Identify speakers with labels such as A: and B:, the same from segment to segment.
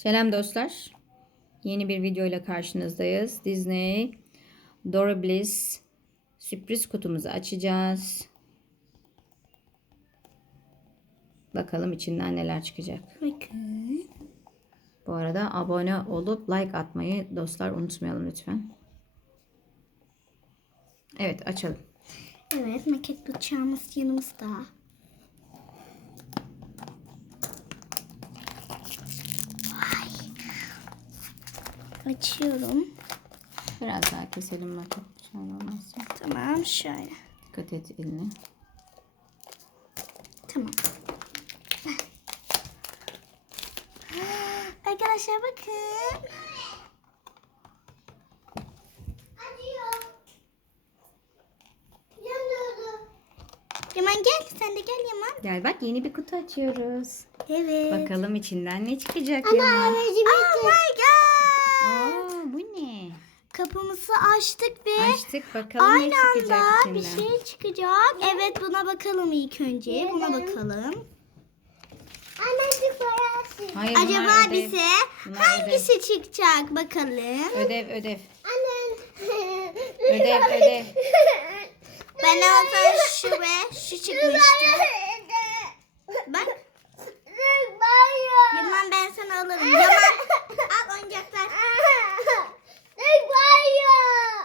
A: Selam dostlar. Yeni bir video ile karşınızdayız. Disney Dora Bliss sürpriz kutumuzu açacağız. Bakalım içinden neler çıkacak. Bu arada abone olup like atmayı dostlar unutmayalım lütfen. Evet açalım.
B: Evet maket bıçağımız yanımızda. Açıyorum.
A: Biraz daha keselim bakalım. Şey olmazsa.
B: Tamam şöyle.
A: Dikkat et eline.
B: Tamam. Arkadaşlar bakın. Yaman gel sen de gel Yaman.
A: Gel bak yeni bir kutu açıyoruz.
B: Evet.
A: Bakalım içinden ne çıkacak Yaman.
B: Oh my god.
A: Aa, bu ne?
B: Kapımızı açtık ve
A: Açtık bakalım
B: aynı
A: ne çıkacak
B: anda bir
A: içinden.
B: şey çıkacak. Evet buna bakalım ilk önce. Buna bakalım.
A: Hayır, bunlar
B: Acaba
A: ödev.
B: bize
A: Bunlar
B: hangisi çıkacak bakalım.
A: Ödev ödev. Ödev ödev.
B: Ben altan şu ve şu çıkmıştı. Bak. Yaman ben sana alırım. Yaman al oyuncaklar.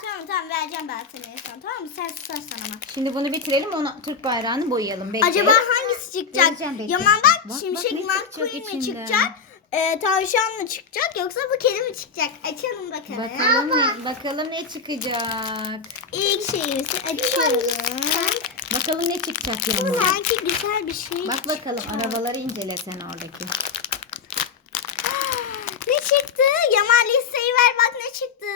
B: Tamam tamam vereceğim ben sana en son tamam mı? Sen susarsan ama.
A: Şimdi bunu bitirelim ona Türk bayrağını boyayalım. Bekle.
B: Acaba hangisi çıkacak? Yaman bak,
A: Bak, bak,
B: şimşek McQueen
A: çıkacak
B: mi çıkacak? E, tavşan mı çıkacak yoksa bu kedi mi çıkacak? Açalım bakalım.
A: Bakalım ne, bakalım ne çıkacak.
B: İlk şeyimizi açıyorum.
A: Bakalım ne çıkacak
B: Bu
A: Yaman.
B: sanki güzel bir şey.
A: Bak bakalım arabaları incele sen oradaki.
B: Ne çıktı? Yaman listeyi ver bak ne çıktı.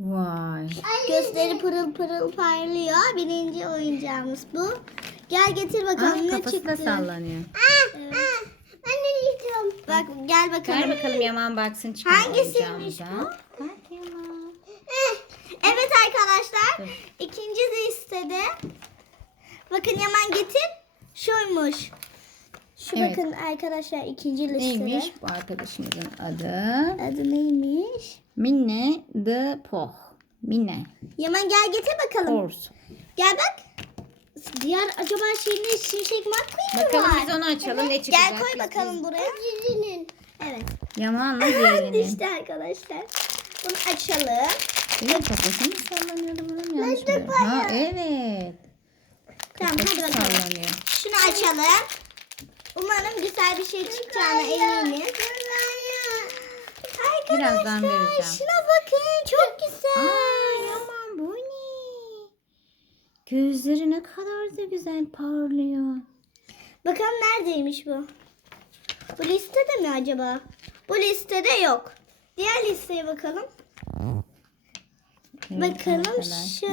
A: Vay.
B: Gözleri pırıl pırıl parlıyor. Birinci oyuncağımız bu. Gel getir bakalım
A: Aa,
B: ne
A: kafası
B: çıktı.
A: da sallanıyor.
B: Evet. Ben de yiyeceğim. Bak gel bakalım.
A: Ver bakalım Yaman baksın çıkan
B: Hangisiymiş
A: oyuncağımıza. Bak Yaman.
B: Evet arkadaşlar. ikinci listede. Bakın Yaman getir. Şuymuş. Şu
A: Evet.
B: bakın arkadaşlar ikinci listede.
A: Neymiş bu arkadaşımızın adı?
B: Adı neymiş?
A: Minne de Poh. Minne.
B: Yaman gel getir bakalım.
A: Horse.
B: Gel bak. Diğer acaba şeyinde şimşek McQueen mi
A: Bakalım
B: var?
A: biz onu açalım ne çıkacak.
B: Gel koy bakalım buraya. Evet.
A: Yaman'la diğerini.
B: İşte arkadaşlar. Bunu açalım.
A: Benim kafası mı sallanıyordu bunun yanlış mı? Ha evet.
B: Tamam hadi bakalım.
A: sallanıyor.
B: Şunu açalım. Umarım güzel bir şey çıkacağına eminim.
A: Birazdan
B: Arkadaşlar
A: vereceğim.
B: şuna bakın çok güzel.
A: Aa Yaman bu ne? Gözleri ne kadar da güzel parlıyor.
B: Bakalım neredeymiş bu? Bu listede mi acaba? Bu listede yok. Diğer listeye bakalım.
A: Evet
B: bakalım
A: arkadaşlar.
B: şu.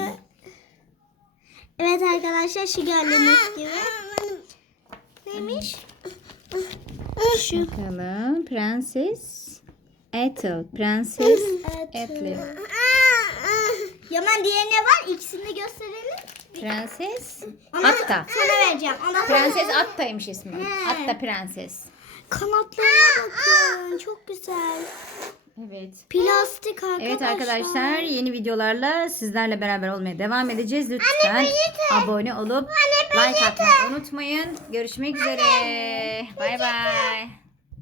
B: Evet arkadaşlar şu gördüğünüz gibi. Neymiş? Şu.
A: Bakalım Prenses Ethel. Prenses Ethel.
B: Yaman diğer ne var? İkisini gösterelim.
A: Prenses Atta.
B: Sana vereceğim. Ona
A: Prenses Atta'ymış ismi.
B: He.
A: Atta Prenses.
B: Kanatlarına bakın. Çok güzel.
A: Evet.
B: Plastik arkadaşlar.
A: Evet arkadaşlar yeni videolarla sizlerle beraber olmaya devam edeceğiz. Lütfen abone olup like atmayı unutmayın. Görüşmek üzere. Bay bay.